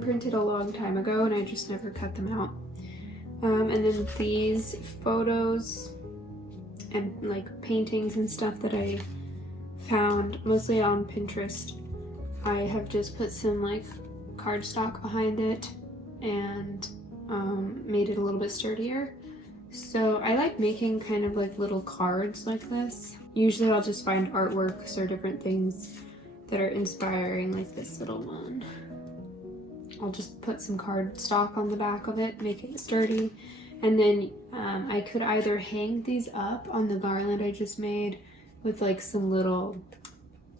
Printed a long time ago and I just never cut them out. And then these photos and like paintings and stuff that I found mostly on Pinterest, I have just put some like cardstock behind it and made it a little bit sturdier. So I like making kind of like little cards like this. Usually I'll just find artworks or different things that are inspiring, like this little one. I'll just put some cardstock on the back of it, make it sturdy. And then I could either hang these up on the garland I just made with like some little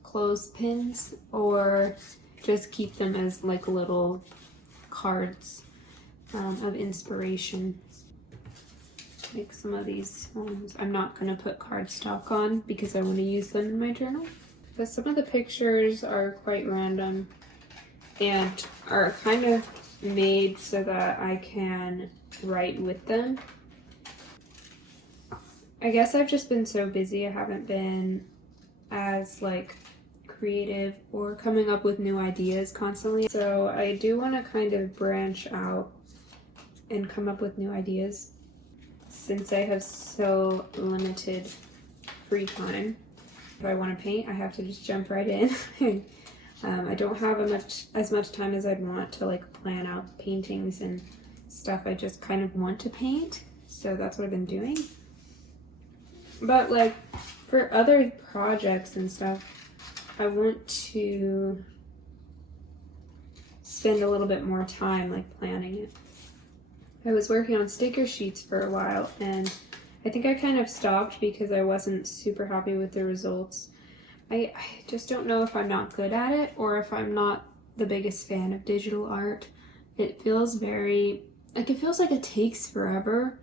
clothespins, or just keep them as like little cards of inspiration. Like some of these ones I'm not going to put cardstock on because I want to use them in my journal. But some of the pictures are quite random and are kind of made so that I can write with them. I guess I've just been so busy, I haven't been as like creative or coming up with new ideas constantly. So I do want to kind of branch out and come up with new ideas since I have so limited free time. If I want to paint, I have to just jump right in. I don't have as much time as I'd want to like plan out paintings and stuff. I just kind of want to paint, so that's what I've been doing. But like for other projects and stuff, I want to spend a little bit more time like planning it. I was working on sticker sheets for a while and I think I kind of stopped because I wasn't super happy with the results. I just don't know if I'm not good at it or if I'm not the biggest fan of digital art. It feels very, like it feels like it takes forever,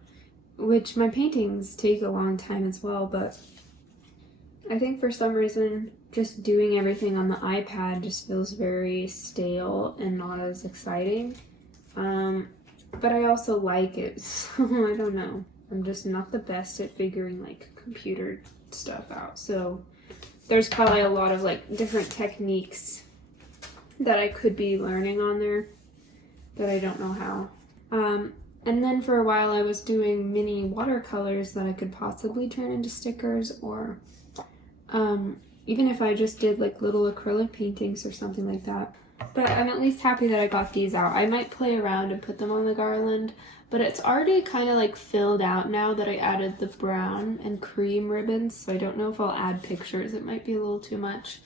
which my paintings take a long time as well, but I think for some reason just doing everything on the iPad just feels very stale and not as exciting. But I also like it, so I don't know. I'm just not the best at figuring like computer stuff out, so there's probably a lot of like different techniques that I could be learning on there, but I don't know how. And then for a while I was doing mini watercolors that I could possibly turn into stickers, or even if I just did like little acrylic paintings or something like that. But I'm at least happy that I got these out. I might play around and put them on the garland, but it's already kind of like filled out now that I added the brown and cream ribbons, so I don't know if I'll add pictures. It might be a little too much.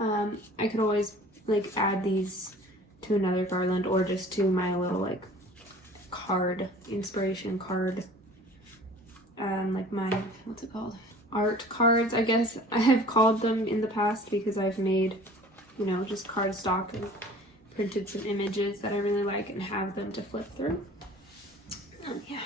I could always like add these to another garland or just to my little like card, inspiration card, like my, what's it called? Art cards, I guess I have called them in the past, because I've made, you know, just cardstock and printed some images that I really like and have them to flip through. Yeah.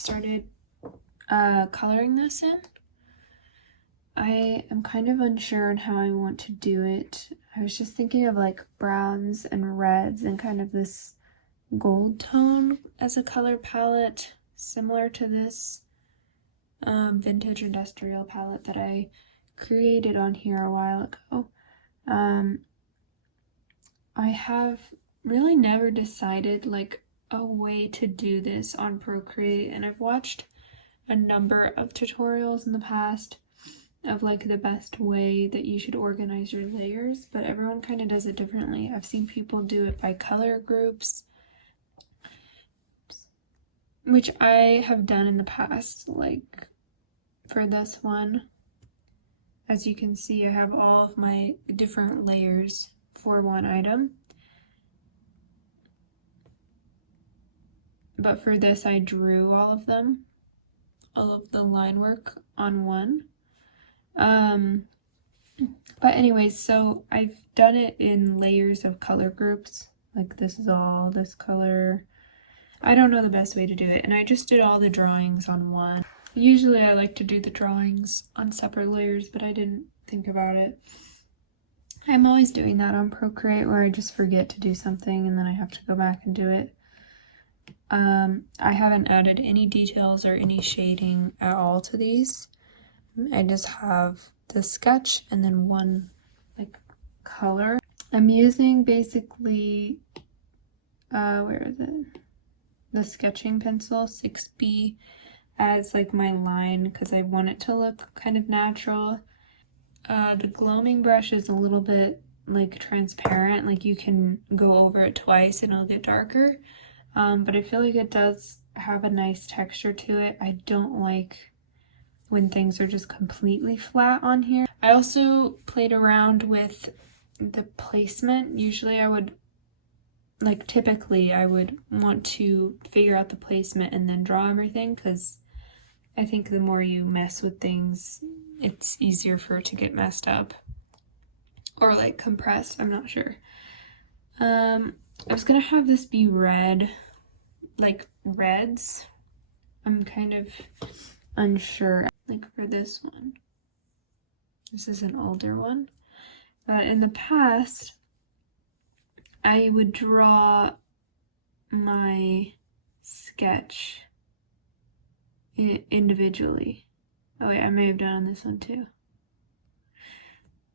started coloring this in. I am kind of unsure on how I want to do it. I was just thinking of like browns and reds and kind of this gold tone as a color palette, similar to this vintage industrial palette that I created on here a while ago. I have really never decided like a way to do this on Procreate, and I've watched a number of tutorials in the past of like the best way that you should organize your layers, but everyone kind of does it differently. I've seen people do it by color groups, which I have done in the past. Like for this one, as you can see, I have all of my different layers for one item. But for this, I drew all of them, all of the line work on one. But anyways, so I've done it in layers of color groups. Like this is all this color. I don't know the best way to do it, and I just did all the drawings on one. Usually I like to do the drawings on separate layers, but I didn't think about it. I'm always doing that on Procreate where I just forget to do something and then I have to go back and do it. I haven't added any details or any shading at all to these. I just have the sketch and then one like color. I'm using basically, where is it? The sketching pencil 6B as like my line because I want it to look kind of natural. The gloaming brush is a little bit like transparent, like you can go over it twice and it'll get darker. But I feel like it does have a nice texture to it. I don't like when things are just completely flat on here. I also played around with the placement. Usually I would, like typically I would want to figure out the placement and then draw everything, because I think the more you mess with things, it's easier for it to get messed up. Or like compressed, I'm not sure. I was gonna have this be red, like reds. I'm kind of unsure, like for this one. This is an older one. In the past, I would draw my sketch individually. Oh wait, I may have done this one too.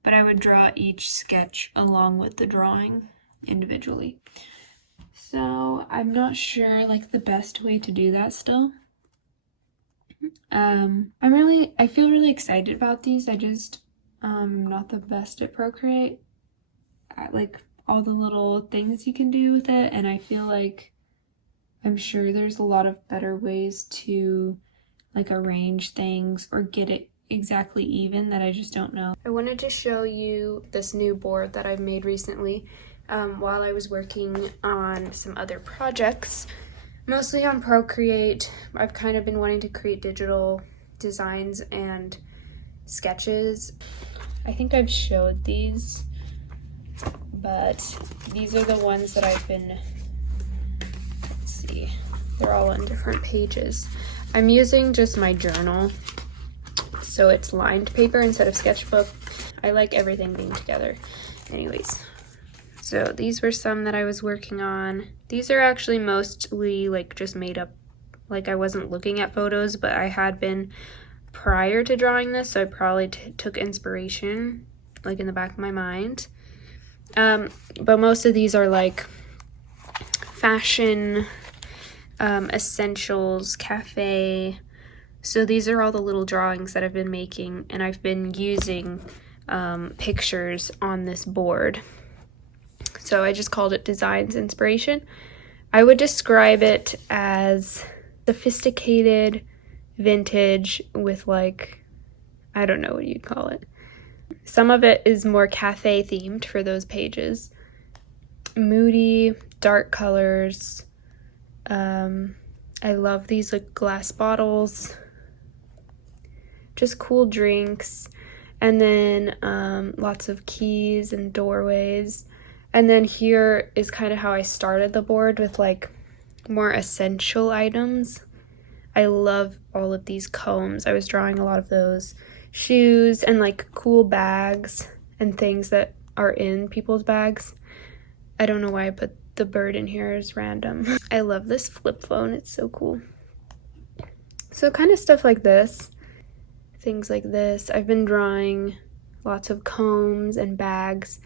But I would draw each sketch along with the drawing individually. So I'm not sure like the best way to do that still. I feel really excited about these. I just not the best at Procreate. Like all the little things you can do with it, and I feel like I'm sure there's a lot of better ways to like arrange things or get it exactly even that I just don't know. I wanted to show you this new board that I've made recently while I was working on some other projects, mostly on Procreate. I've kind of been wanting to create digital designs and sketches. I think I've showed these, but these are the ones that I've been, let's see, they're all on different pages. I'm using just my journal, so it's lined paper instead of sketchbook. I like everything being together. Anyways, so these were some that I was working on. These are actually mostly like just made up, like I wasn't looking at photos, but I had been prior to drawing this, so I probably took inspiration like in the back of my mind. But most of these are like fashion, essentials, cafe. So these are all the little drawings that I've been making, and I've been using pictures on this board. So I just called it Designs Inspiration. I would describe it as sophisticated vintage with like, I don't know what you'd call it. Some of it is more cafe themed for those pages. Moody, dark colors. I love these like glass bottles. Just cool drinks. And then lots of keys and doorways. And then here is kind of how I started the board with like more essential items. I love all of these combs. I was drawing a lot of those. Shoes and like cool bags and things that are in people's bags. I don't know why I put the bird in here as random. I love this flip phone. It's so cool. So kind of stuff like this. Things like this. I've been drawing lots of combs and bags.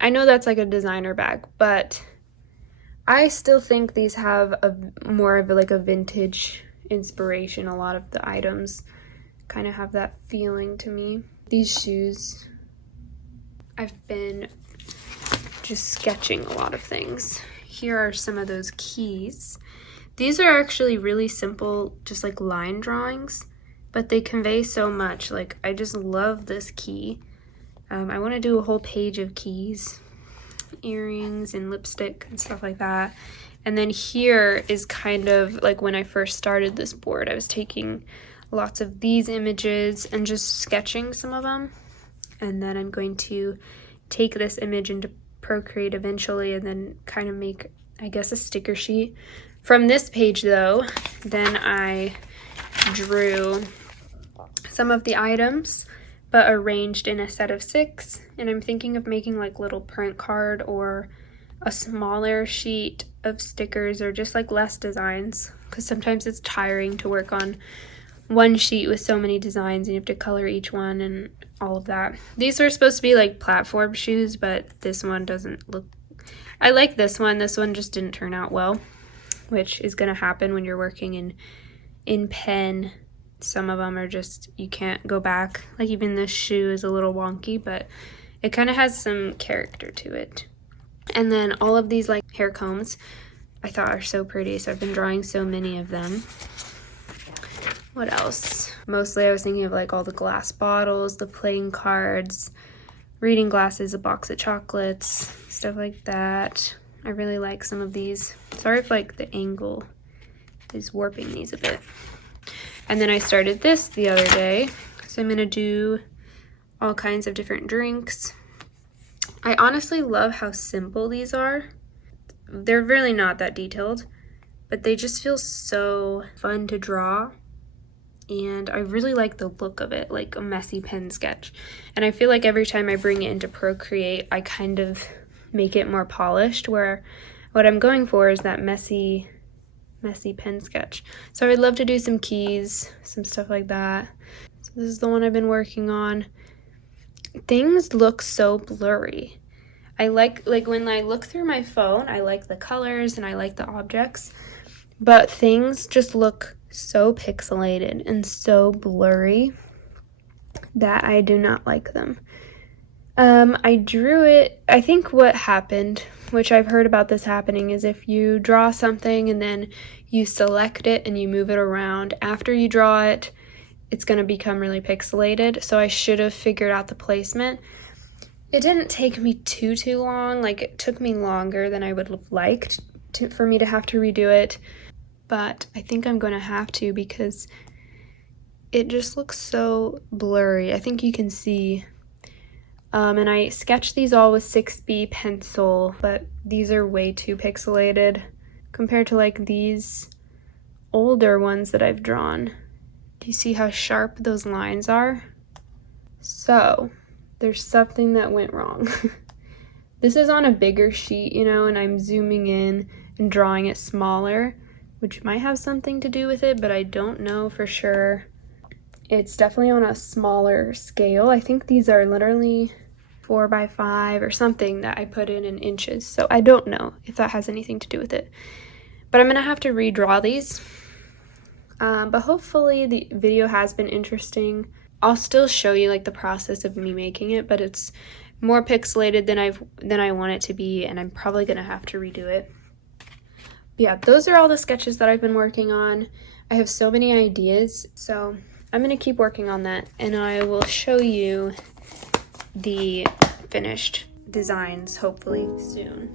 I know that's like a designer bag, but I still think these have a more of like a vintage inspiration. A lot of the items kind of have that feeling to me. These shoes, I've been just sketching a lot of things. Here are some of those keys. These are actually really simple, just like line drawings, but they convey so much. Like, I just love this key. I want to do a whole page of keys, earrings and lipstick and stuff like that. And then here is kind of like when I first started this board, I was taking lots of these images and just sketching some of them. And then I'm going to take this image into Procreate eventually and then kind of make, I guess, a sticker sheet. From this page though, then I drew some of the items, but arranged in a set of 6. And I'm thinking of making like little print card or a smaller sheet of stickers or just like less designs, because sometimes it's tiring to work on one sheet with so many designs and you have to color each one and all of that. These were supposed to be like platform shoes, but this one doesn't look, I like this one. This one just didn't turn out well, which is gonna happen when you're working in pen. Some of them are just, you can't go back. Like even this shoe is a little wonky, but it kind of has some character to it. And then all of these like hair combs I thought are so pretty, so I've been drawing so many of them. What else? Mostly I was thinking of like all the glass bottles, the playing cards, reading glasses, a box of chocolates, stuff like that. I really like some of these. Sorry if like the angle is warping these a bit. And then I started this the other day. So I'm gonna do all kinds of different drinks. I honestly love how simple these are. They're really not that detailed, but they just feel so fun to draw. And I really like the look of it, like a messy pen sketch. And I feel like every time I bring it into Procreate, I kind of make it more polished, where what I'm going for is that messy pen sketch. So I would love to do some keys, some stuff like that. So this is the one I've been working on. Things look so blurry. I like when I look through my phone, I like the colors and I like the objects, but things just look so pixelated and so blurry that I do not like them. I drew it, I think what happened, which I've heard about this happening, is if you draw something and then you select it and you move it around, after you draw it, it's going to become really pixelated. So I should have figured out the placement. It didn't take me too long, like it took me longer than I would have liked for me to have to redo it, but I think I'm going to have to because it just looks so blurry. I think you can see. And I sketched these all with 6B pencil, but these are way too pixelated compared to like these older ones that I've drawn. Do you see how sharp those lines are? So there's something that went wrong. This is on a bigger sheet, you know, and I'm zooming in and drawing it smaller, which might have something to do with it, but I don't know for sure. It's definitely on a smaller scale. I think these are literally 4x5 or something that I put in inches. So I don't know if that has anything to do with it. But I'm gonna have to redraw these. But hopefully the video has been interesting. I'll still show you like the process of me making it, but it's more pixelated than I want it to be, and I'm probably gonna have to redo it. But yeah, those are all the sketches that I've been working on. I have so many ideas, so I'm gonna keep working on that, and I will show you the finished designs hopefully soon.